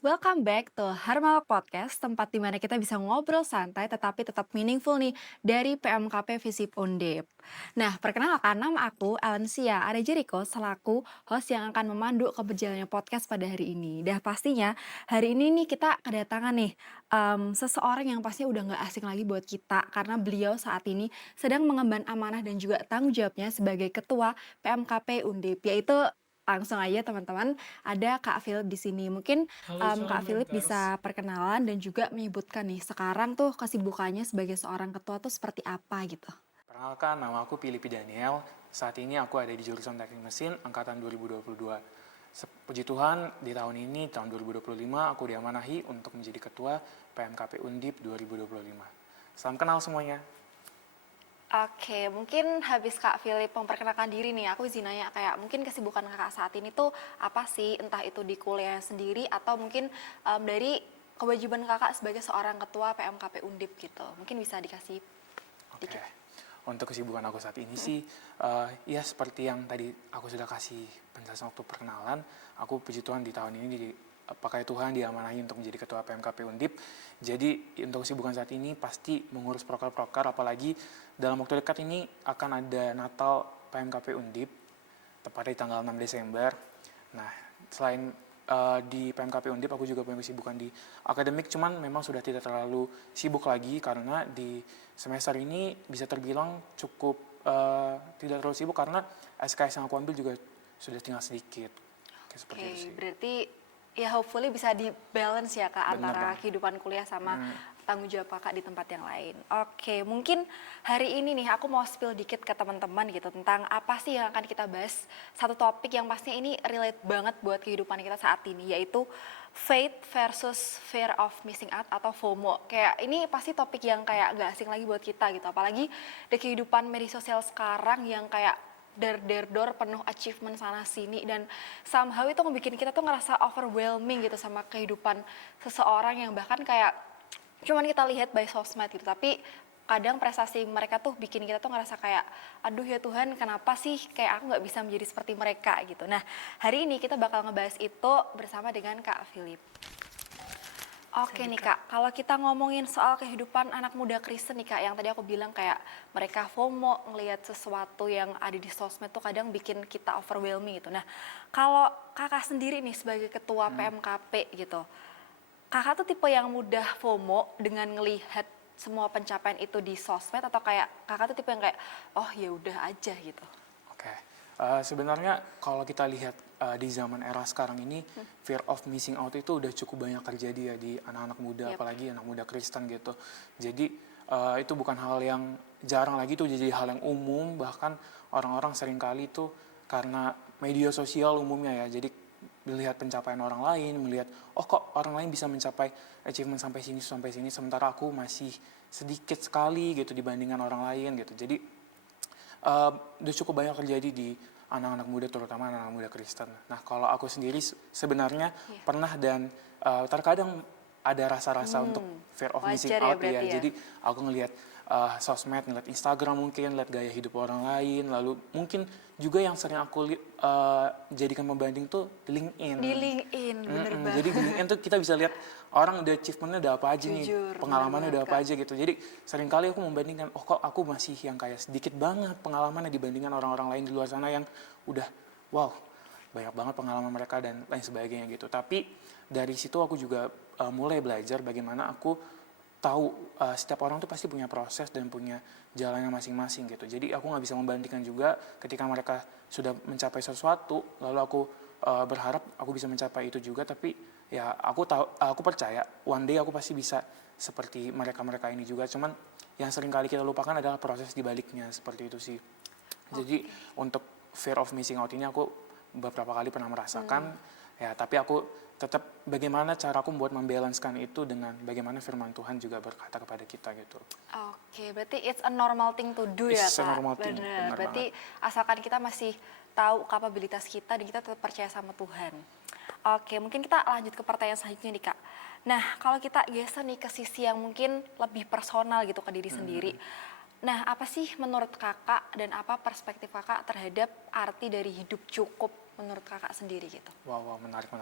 welcome back to Harmala Podcast, tempat di mana kita bisa ngobrol santai tetapi tetap meaningful nih dari PMKP Visip Undip. Nah, perkenalkan nama aku Alensia Ada Jericho selaku host yang akan memandu keberjalannya podcast pada hari ini. Dan pastinya hari ini nih kita kedatangan nih seseorang yang pastinya udah nggak asing lagi buat kita karena beliau saat ini sedang mengemban amanah dan juga tanggung jawabnya sebagai Ketua PMKP Undip, yaitu langsung aja teman-teman ada Kak Philip di sini. Mungkin Halo Kak Philip Salamatters. bisa perkenalan dan juga menyebutkan nih, sekarang tuh kesibukannya sebagai seorang ketua tuh seperti apa gitu? Perkenalkan, nama aku Filipi Daniel. Saat ini aku ada di jurusan Teknik Mesin Angkatan 2022. Puji Tuhan, di tahun ini, tahun 2025, aku diamanahi untuk menjadi Ketua PMKP Undip 2025. Salam kenal semuanya. Oke, mungkin habis Kak Philip memperkenalkan diri nih, aku izin nanya kayak mungkin kesibukan Kakak saat ini tuh apa sih? Entah itu di kuliah sendiri atau mungkin dari kewajiban Kakak sebagai seorang ketua PMKP Undip gitu. Mungkin bisa dikasih Oke, dikit. untuk kesibukan aku saat ini sih, ya seperti yang tadi aku sudah kasih penjelasan waktu perkenalan, aku puji Tuhan di tahun ini pakai Tuhan diamanahi untuk menjadi Ketua PMKP Undip. Jadi untuk kesibukan saat ini pasti mengurus proker-proker, apalagi dalam waktu dekat ini akan ada Natal PMKP Undip, tepatnya di tanggal 6 Desember. Nah, selain di PMKP Undip aku juga punya kesibukan di akademik, cuman memang sudah tidak terlalu sibuk lagi karena di semester ini bisa terbilang cukup tidak terlalu sibuk karena SKS yang aku ambil juga sudah tinggal sedikit. Kayak seperti itu Oke, sih. berarti ya hopefully bisa di-balance ya Kak Bener antara banget. kehidupan kuliah sama tanggung jawab Kakak di tempat yang lain. Oke, mungkin hari ini nih aku mau spill dikit ke teman-teman gitu tentang apa sih yang akan kita bahas. Satu topik yang pastinya ini relate banget buat kehidupan kita saat ini, yaitu faith versus fear of missing out atau FOMO. Kayak ini pasti topik yang kayak gak asing lagi buat kita gitu. Apalagi di kehidupan media sosial sekarang yang kayak der penuh achievement sana sini, dan somehow itu ngebikin kita tuh ngerasa overwhelming gitu sama kehidupan seseorang yang bahkan kayak cuman kita lihat by sosmed gitu, tapi kadang prestasi mereka tuh bikin kita tuh ngerasa kayak aduh ya Tuhan, kenapa sih kayak aku nggak bisa menjadi seperti mereka gitu. Nah, hari ini kita bakal ngebahas itu bersama dengan Kak Philip. Oke nih Kak, kalau kita ngomongin soal kehidupan anak muda Kristen nih Kak, yang tadi aku bilang kayak mereka FOMO ngelihat sesuatu yang ada di sosmed tuh kadang bikin kita overwhelming gitu. Nah, kalau Kakak sendiri nih sebagai ketua PMKP gitu, Kakak tuh tipe yang mudah FOMO dengan ngelihat semua pencapaian itu di sosmed, atau kayak Kakak tuh tipe yang kayak oh ya udah aja gitu? Oke, sebenarnya kalau kita lihat di zaman era sekarang ini, fear of missing out itu udah cukup banyak terjadi ya di anak-anak muda, Yap. apalagi anak muda Kristen gitu. Jadi itu bukan hal yang jarang lagi, itu jadi hal yang umum, bahkan orang-orang seringkali itu karena media sosial umumnya ya, jadi melihat pencapaian orang lain, melihat oh kok orang lain bisa mencapai achievement sampai sini, sementara aku masih sedikit sekali gitu dibandingkan orang lain gitu. Jadi udah cukup banyak terjadi di anak-anak muda, terutama anak-anak muda Kristen. Nah, kalau aku sendiri sebenarnya Iya. pernah dan terkadang ada rasa-rasa untuk fear of missing Wajar ya out ya. berarti ya. Jadi aku ngelihat sosmed, ngelihat Instagram mungkin, ngelihat gaya hidup orang lain, lalu mungkin juga yang sering aku jadikan pembanding tuh LinkedIn. Di LinkedIn, bener Jadi di banget. LinkedIn tuh kita bisa lihat orang udah achievementnya udah apa aja nih, Jujur, bener pengalamannya banget udah apa Kak. aja gitu. Jadi seringkali aku membandingkan, oh kok aku masih yang kayak sedikit banget pengalamannya dibandingkan orang-orang lain di luar sana yang udah wow, banyak banget pengalaman mereka dan lain sebagainya gitu. Tapi dari situ aku juga mulai belajar bagaimana aku tahu setiap orang tuh pasti punya proses dan punya jalannya masing-masing gitu. Jadi aku nggak bisa membandingkan juga ketika mereka sudah mencapai sesuatu, lalu aku berharap aku bisa mencapai itu juga. Tapi ya aku percaya one day aku pasti bisa seperti mereka-mereka ini juga. Cuman yang sering kali kita lupakan adalah proses di baliknya, seperti itu sih. Jadi Oke. untuk fear of missing out ini aku beberapa kali pernah merasakan, ya tapi aku tetap bagaimana caraku buat membalancekan itu dengan bagaimana firman Tuhan juga berkata kepada kita gitu. Oke, berarti it's a normal thing to do ya It's a Kak, normal thing, bener. benar banget. Berarti asalkan kita masih tahu kapabilitas kita dan kita tetap percaya sama Tuhan. Oke, mungkin kita lanjut ke pertanyaan selanjutnya nih Kak. Nah, kalau kita geser nih ke sisi yang mungkin lebih personal gitu ke diri sendiri. Nah, apa sih menurut Kakak dan apa perspektif Kakak terhadap arti dari hidup cukup menurut kakak sendiri gitu? Wow, menarik.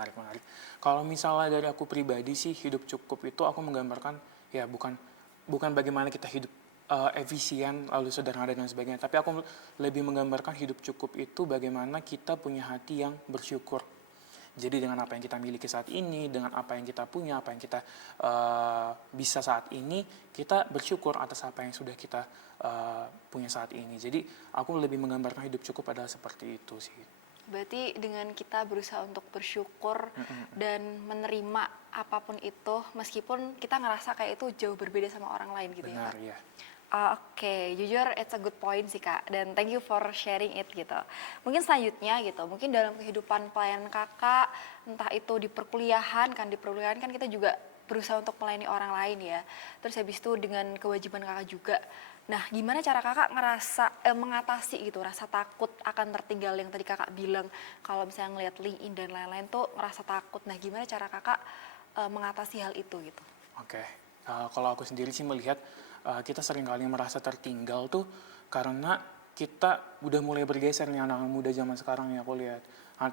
Kalau misalnya dari aku pribadi sih, hidup cukup itu aku menggambarkan ya bukan bagaimana kita hidup efisien lalu sederhana dan sebagainya, tapi aku lebih menggambarkan hidup cukup itu bagaimana kita punya hati yang bersyukur. Jadi dengan apa yang kita miliki saat ini, dengan apa yang kita punya, apa yang kita bisa saat ini, kita bersyukur atas apa yang sudah kita punya saat ini. Jadi aku lebih menggambarkan hidup cukup adalah seperti itu sih. Berarti dengan kita berusaha untuk bersyukur dan menerima apapun itu, meskipun kita ngerasa kayak itu jauh berbeda sama orang lain gitu ya Benar Kak? ya. Oke, jujur it's a good point sih Kak, dan thank you for sharing it gitu. Mungkin selanjutnya gitu, mungkin dalam kehidupan pelayanan Kakak, entah itu di perkuliahan kan kita juga berusaha untuk melayani orang lain ya. Terus habis itu dengan kewajiban Kakak juga. Nah, gimana cara Kakak mengatasi gitu rasa takut akan tertinggal yang tadi Kakak bilang kalau misalnya ngelihat LinkedIn dan lain-lain tuh ngerasa takut. Nah, gimana cara Kakak mengatasi hal itu gitu? Oke. Kalau aku sendiri sih melihat kita seringkali merasa tertinggal tuh karena kita udah mulai bergeser nih anak-anak muda zaman sekarang ya aku lihat.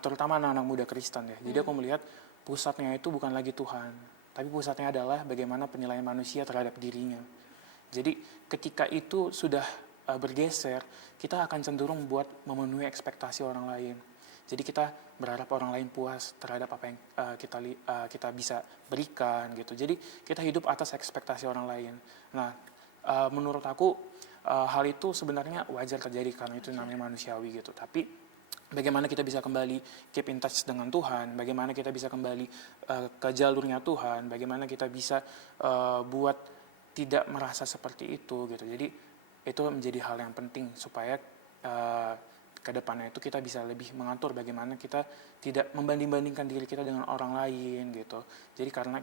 Terutama anak-anak muda Kristen ya. Jadi aku melihat pusatnya itu bukan lagi Tuhan, tapi pusatnya adalah bagaimana penilaian manusia terhadap dirinya. Jadi ketika itu sudah bergeser, kita akan cenderung buat memenuhi ekspektasi orang lain. Jadi kita berharap orang lain puas terhadap apa yang kita bisa berikan gitu. Jadi kita hidup atas ekspektasi orang lain. Nah, menurut aku hal itu sebenarnya wajar terjadi karena itu namanya manusiawi gitu. Tapi bagaimana kita bisa kembali keep in touch dengan Tuhan, bagaimana kita bisa kembali ke jalurnya Tuhan, bagaimana kita bisa buat tidak merasa seperti itu gitu. Jadi itu menjadi hal yang penting supaya ke depannya itu kita bisa lebih mengatur bagaimana kita tidak membanding-bandingkan diri kita dengan orang lain gitu. Jadi karena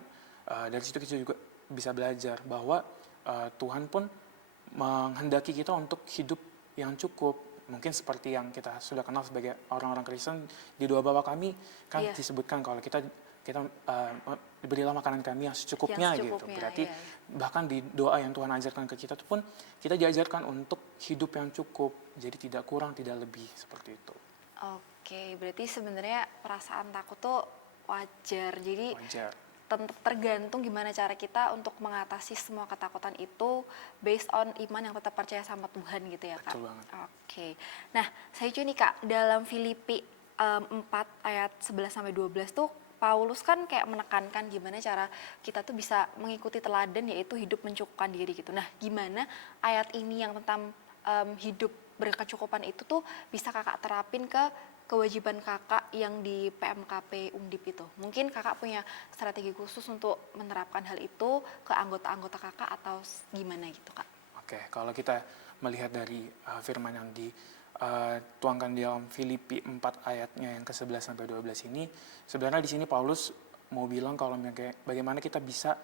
dari situ kita juga bisa belajar bahwa Tuhan pun menghendaki kita untuk hidup yang cukup. Mungkin seperti yang kita sudah kenal sebagai orang-orang Kristen, di doa Bapa kami kan disebutkan kalau kita berilah makanan kami yang secukupnya gitu. Berarti bahkan di doa yang Tuhan ajarkan ke kita itu pun kita diajarkan untuk hidup yang cukup. Jadi tidak kurang, tidak lebih seperti itu. Oke, berarti sebenarnya perasaan takut tuh wajar. Jadi Wajar. tergantung gimana cara kita untuk mengatasi semua ketakutan itu based on iman yang tetap percaya sama Tuhan gitu ya Kak? Betul banget. Oke. Nah, saya nih Kak, dalam Filipi 4 ayat 11-12 tuh Paulus kan kayak menekankan gimana cara kita tuh bisa mengikuti teladan yaitu hidup mencukupkan diri gitu. Nah, gimana ayat ini yang tentang hidup berkecukupan itu tuh bisa kakak terapin ke kewajiban kakak yang di PMKP Undip itu? Mungkin kakak punya strategi khusus untuk menerapkan hal itu ke anggota-anggota kakak atau gimana gitu kak? Oke, kalau kita melihat dari firman yang dituangkan di dalam Filipi 4 ayatnya yang ke-11 sampai 12 ini, sebenarnya di sini Paulus mau bilang kalau bagaimana kita bisa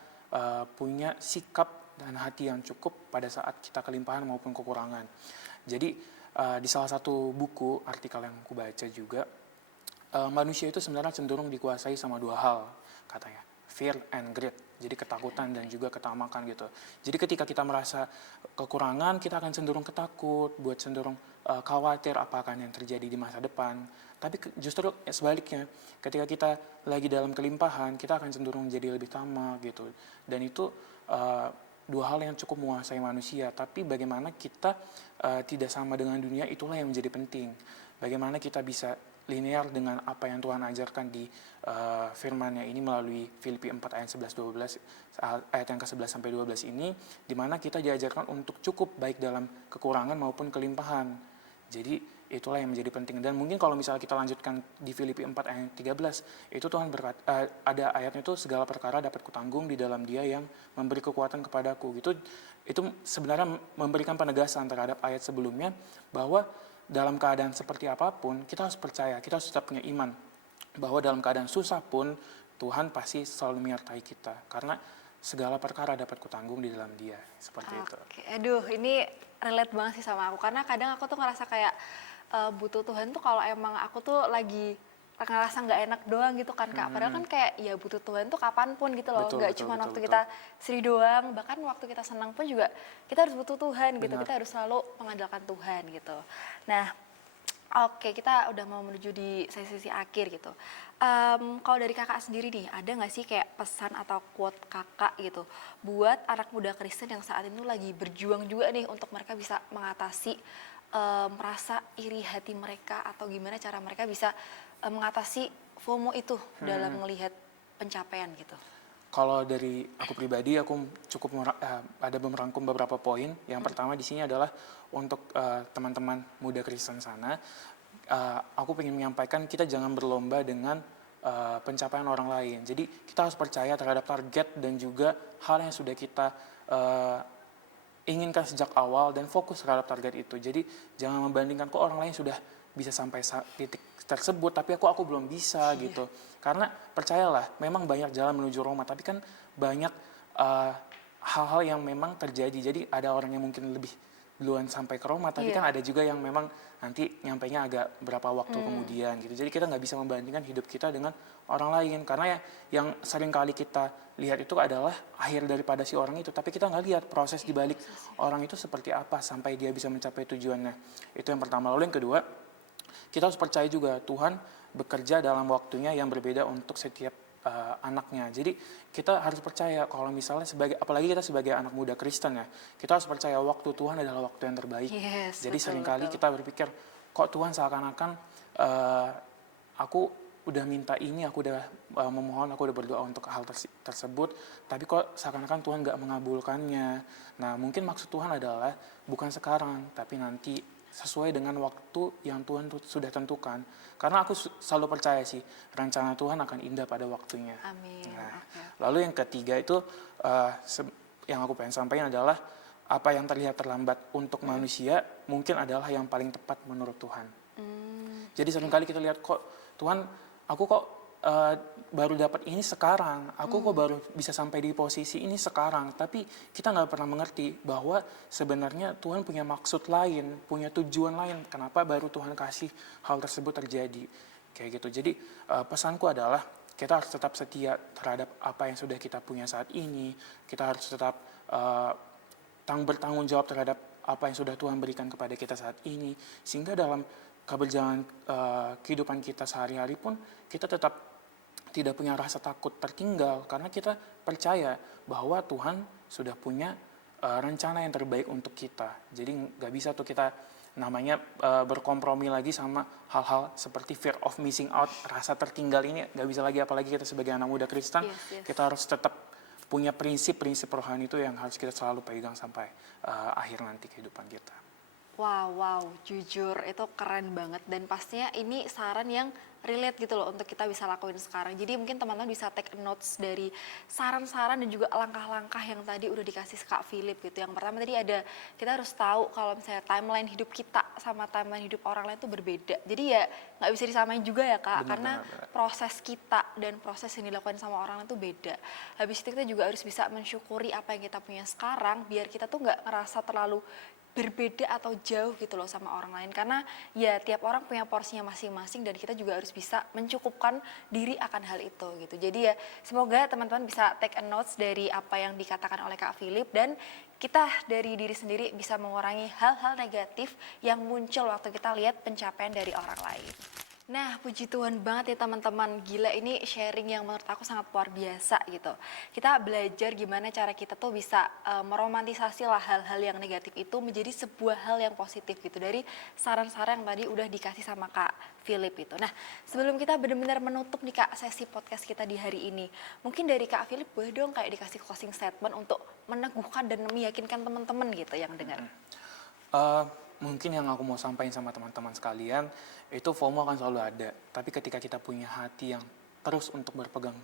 punya sikap dan hati yang cukup pada saat kita kelimpahan maupun kekurangan. Jadi di salah satu buku artikel yang aku baca juga, manusia itu sebenarnya cenderung dikuasai sama dua hal katanya, fear and greed. Jadi ketakutan dan juga ketamakan gitu. Jadi ketika kita merasa kekurangan, kita akan cenderung ketakut, buat cenderung khawatir apa akan yang terjadi di masa depan. Tapi justru sebaliknya, ketika kita lagi dalam kelimpahan, kita akan cenderung jadi lebih tamak gitu. Dan itu dua hal yang cukup menguasai manusia. Tapi bagaimana kita tidak sama dengan dunia, itulah yang menjadi penting. Bagaimana kita bisa linear dengan apa yang Tuhan ajarkan di firman-Nya ini melalui Filipi 4 ayat 11-12, ayat yang ke-11 sampai 12 ini, di mana kita diajarkan untuk cukup baik dalam kekurangan maupun kelimpahan. Jadi itulah yang menjadi penting. Dan mungkin kalau misalnya kita lanjutkan di Filipi 4 ayat 13, itu Tuhan berkata, ada ayatnya itu, segala perkara dapat kutanggung di dalam Dia yang memberi kekuatan kepadaku. Itu sebenarnya memberikan penegasan terhadap ayat sebelumnya, bahwa dalam keadaan seperti apapun, kita harus percaya, kita harus tetap punya iman bahwa dalam keadaan susah pun Tuhan pasti selalu menyertai kita, karena segala perkara dapat kutanggung di dalam Dia, seperti itu. Oke, aduh ini relate banget sih sama aku, karena kadang aku tuh ngerasa kayak butuh Tuhan tuh kalau emang aku tuh lagi ngerasa nggak enak doang gitu kan kak, padahal kan kayak ya butuh Tuhan tuh kapanpun gitu loh, nggak cuma waktu kita sedih doang, bahkan waktu kita senang pun juga kita harus butuh Tuhan gitu, kita harus selalu mengandalkan Tuhan gitu. Nah, Oke, kita udah mau menuju di sesi-sesi akhir gitu. Kalau dari kakak sendiri nih, ada nggak sih kayak pesan atau quote kakak gitu buat anak muda Kristen yang saat ini lagi berjuang juga nih untuk mereka bisa mengatasi rasa iri hati mereka atau gimana cara mereka bisa mengatasi FOMO itu dalam melihat pencapaian gitu. Kalau dari aku pribadi, aku cukup ada merangkum beberapa poin. Yang pertama di sini adalah untuk teman-teman muda Kristen sana, aku ingin menyampaikan kita jangan berlomba dengan pencapaian orang lain. Jadi kita harus percaya terhadap target dan juga hal yang sudah kita uh, inginkan sejak awal dan fokus terhadap target itu. Jadi jangan membandingkan kok orang lain sudah bisa sampai titik tersebut tapi aku belum bisa gitu. Karena percayalah, memang banyak jalan menuju Roma tapi kan banyak uh, hal-hal yang memang terjadi. Jadi ada orang yang mungkin lebih duluan sampai ke Roma tapi kan ada juga yang memang nanti nyampainya agak berapa waktu kemudian gitu. Jadi kita nggak bisa membandingkan hidup kita dengan orang lain karena ya yang sering kali kita lihat itu adalah akhir daripada si orang itu, tapi kita nggak lihat proses di balik orang itu seperti apa sampai dia bisa mencapai tujuannya. Itu yang pertama. Lalu yang kedua, kita harus percaya juga Tuhan bekerja dalam waktunya yang berbeda untuk setiap anaknya. Jadi kita harus percaya kalau misalnya apalagi kita sebagai anak muda Kristen ya, kita harus percaya waktu Tuhan adalah waktu yang terbaik. Yes, Jadi betul, seringkali betul. kita berpikir kok Tuhan seakan-akan aku udah minta ini, aku udah memohon, aku udah berdoa untuk hal tersebut, tapi kok seakan-akan Tuhan gak mengabulkannya. Nah mungkin maksud Tuhan adalah bukan sekarang, tapi nanti sesuai dengan waktu yang Tuhan sudah tentukan. Karena aku selalu percaya sih, rencana Tuhan akan indah pada waktunya. Amin. Nah, Oke. lalu yang ketiga itu yang aku pengen sampaikan adalah apa yang terlihat terlambat untuk manusia mungkin adalah yang paling tepat menurut Tuhan. Jadi seringkali kita lihat kok Tuhan, aku kok baru dapat ini sekarang, aku kok baru bisa sampai di posisi ini sekarang. Tapi kita nggak pernah mengerti bahwa sebenarnya Tuhan punya maksud lain, punya tujuan lain. Kenapa baru Tuhan kasih hal tersebut terjadi. Kayak gitu. Jadi pesanku adalah kita harus tetap setia terhadap apa yang sudah kita punya saat ini. Kita harus tetap bertanggung jawab terhadap apa yang sudah Tuhan berikan kepada kita saat ini. Sehingga dalam keberjalanan kehidupan kita sehari-hari pun kita tetap tidak punya rasa takut tertinggal karena kita percaya bahwa Tuhan sudah punya rencana yang terbaik untuk kita. Jadi nggak bisa tuh kita namanya berkompromi lagi sama hal-hal seperti fear of missing out, rasa tertinggal ini nggak bisa lagi, apalagi kita sebagai anak muda Kristen. Yes. Kita harus tetap punya prinsip-prinsip rohani itu yang harus kita selalu pegang sampai akhir nanti kehidupan kita. Wow, jujur itu keren banget dan pastinya ini saran yang relate gitu loh untuk kita bisa lakuin sekarang. Jadi mungkin teman-teman bisa take notes dari saran-saran dan juga langkah-langkah yang tadi udah dikasih Kak Philip gitu. Yang pertama tadi ada, kita harus tahu kalau misalnya timeline hidup kita sama timeline hidup orang lain itu berbeda. Jadi ya nggak bisa disamain juga ya Kak, karena proses kita dan proses yang dilakukan sama orang lain itu beda. Habis itu kita juga harus bisa mensyukuri apa yang kita punya sekarang biar kita tuh nggak ngerasa terlalu berbeda atau jauh gitu loh sama orang lain, karena ya tiap orang punya porsinya masing-masing dan kita juga harus bisa mencukupkan diri akan hal itu gitu. Jadi ya semoga teman-teman bisa take a notes dari apa yang dikatakan oleh Kak Philip dan kita dari diri sendiri bisa mengurangi hal-hal negatif yang muncul waktu kita lihat pencapaian dari orang lain. Nah, puji Tuhan banget ya teman-teman. Gila, ini sharing yang menurut aku sangat luar biasa gitu. Kita belajar gimana cara kita tuh bisa meromantisasi lah hal-hal yang negatif itu menjadi sebuah hal yang positif gitu. Dari saran-saran yang tadi udah dikasih sama Kak Philip itu. Nah, sebelum kita benar-benar menutup nih Kak sesi podcast kita di hari ini, mungkin dari Kak Philip boleh dong kayak dikasih closing statement untuk meneguhkan dan meyakinkan teman-teman gitu yang dengar. Mungkin yang aku mau sampaikan sama teman-teman sekalian, itu FOMO akan selalu ada. Tapi ketika kita punya hati yang terus untuk berpegang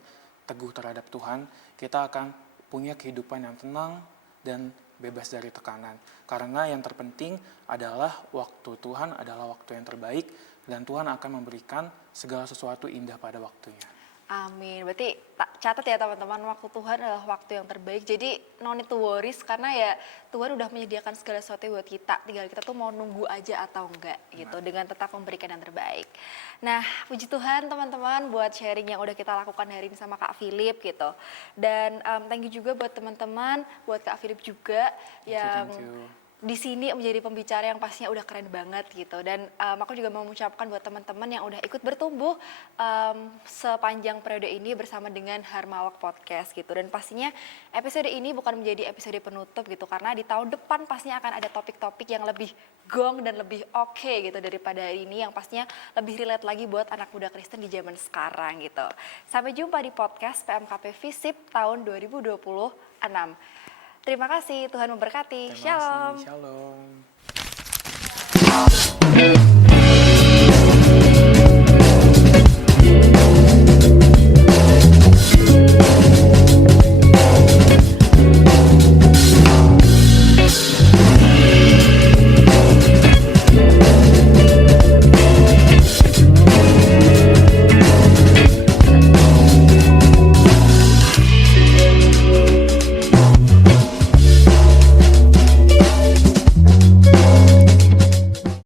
teguh terhadap Tuhan, kita akan punya kehidupan yang tenang dan bebas dari tekanan. Karena yang terpenting adalah waktu Tuhan adalah waktu yang terbaik, dan Tuhan akan memberikan segala sesuatu indah pada waktunya. Amin. Berarti catat ya teman-teman, waktu Tuhan adalah waktu yang terbaik. Jadi no need to worries karena ya Tuhan udah menyediakan segala sesuatu buat kita. Tinggal kita tuh mau nunggu aja atau enggak gitu dengan tetap memberikan yang terbaik. Nah, puji Tuhan teman-teman buat sharing yang udah kita lakukan hari ini sama Kak Philip gitu. Dan thank you juga buat teman-teman, buat Kak Philip juga yang Thank you. di sini menjadi pembicara yang pastinya udah keren banget gitu. Dan aku juga mau mengucapkan buat teman-teman yang udah ikut bertumbuh sepanjang periode ini bersama dengan Harmawak Podcast gitu. Dan pastinya episode ini bukan menjadi episode penutup gitu, karena di tahun depan pastinya akan ada topik-topik yang lebih gong dan lebih oke gitu daripada ini, yang pastinya lebih relate lagi buat anak muda Kristen di zaman sekarang gitu. Sampai jumpa di podcast PMKP Visip tahun 2026. Terima kasih, Tuhan memberkati. Terima Shalom. kasih, shalom.